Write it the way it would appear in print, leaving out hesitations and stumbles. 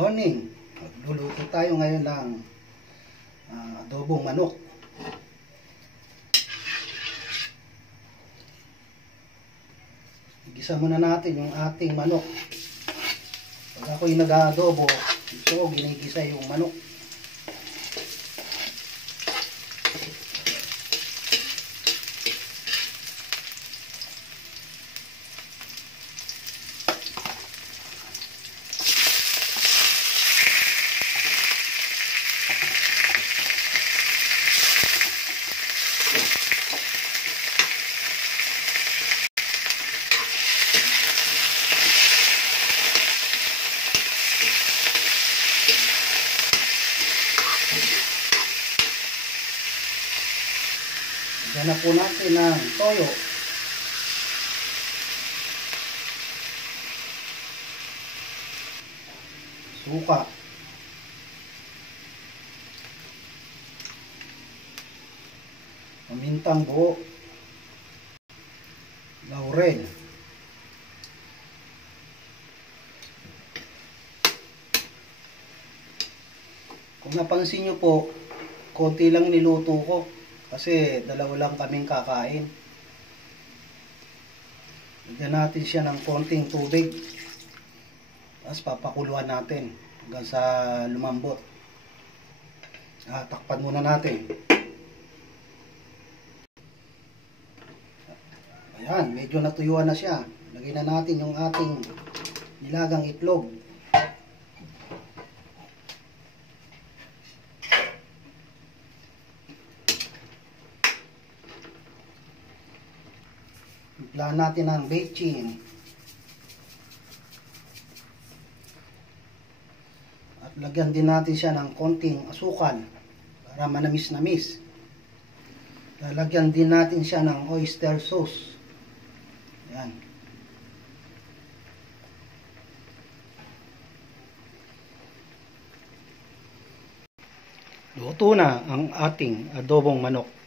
Morning. Luluto tayo ngayon ng adobong manok. Igisa muna natin yung ating manok. Pag ako'y nag-adobo, ito ginigisa yung manok. Lagyan na po natin ng toyo. Suka. Pamintang buo. Laurel. Kung napansin nyo po, konti lang niluto ko. Kasi dalawa lang kaming kakain. Lagyan natin siya ng konting tubig. Tapos papakuluan natin hanggang sa lumambot. Takpan muna natin. Ayan, medyo natuyuan na siya. Lagyan na natin yung ating nilagang itlog. Timplahan natin ng bechin. At lagyan din natin siya ng konting asukal para manamis-namis. Lalagyan din natin siya ng oyster sauce. Ayan. Luto na ang ating adobong manok.